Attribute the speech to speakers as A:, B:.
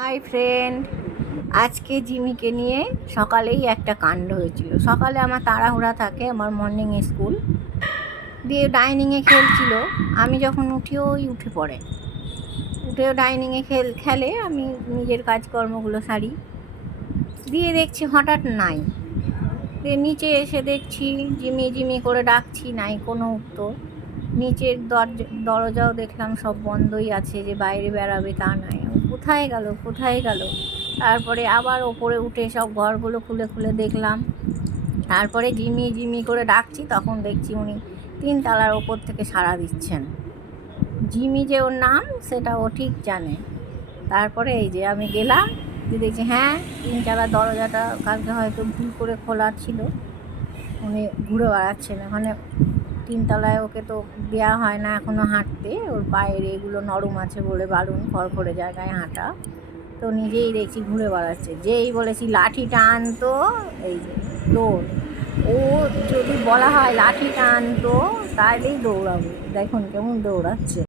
A: Hi friend আজকে জিমিকে নিয়ে সকালেই একটা কাণ্ড হয়েছিল। সকালে আমার তাড়াহুড়া থাকে, আমার মর্নিং স্কুল দিয়ে ডাইনিংয়ে খেলছিল। আমি যখন উঠি ওই উঠে পড়ে। উঠেও ডাইনিংয়ে খেল, খেলে, আমি নিজের কাজকর্মগুলো সারি। দিয়ে দেখছি হঠাৎ নাই। দিয়ে নিচে এসে দেখছি জিমি জিমি করে ডাকছি, নাই কোনো উত্তর। নিচের দরজা, দরজাও দেখলাম সব বন্ধই আছে যে বাইরে বেড়াবে তা নাই কোথায় গেল কোথায় গেল? তারপরে আবার ওপরে উঠে সব ঘরগুলো খুলে খুলে দেখলাম। তারপরে জিমি জিমি করে ডাকছি, তখন দেখছি উনি তিনতলার ওপর থেকে সাড়া দিচ্ছেন। জিমি যে ওর নাম, সেটা ও ঠিক জানে। তারপরে এই যে আমি গেলাম দেখছি হ্যাঁ তিনতলার দরজাটা কালকে হয়তো ভুল করে খোলা ছিল। উনি ঘুরে বেড়াচ্ছেন, ওখানে তিনতলায় ওকে তো দেওয়া হয় না এখনও হাঁটতে। ওর পায়ের এগুলো নরম আছে বলে বালুন, খড়খড়ে জায়গায় হাঁটা। তো নিজেই দেখছি ঘুরে বেড়াচ্ছে। যেই বলেছি, লাঠি টান তো। এই যে, দৌড়। ও যদি বলা হয়, লাঠি টান তো তাহলেই দৌড়াবো। দেখুন কেমন দৌড়াচ্ছে।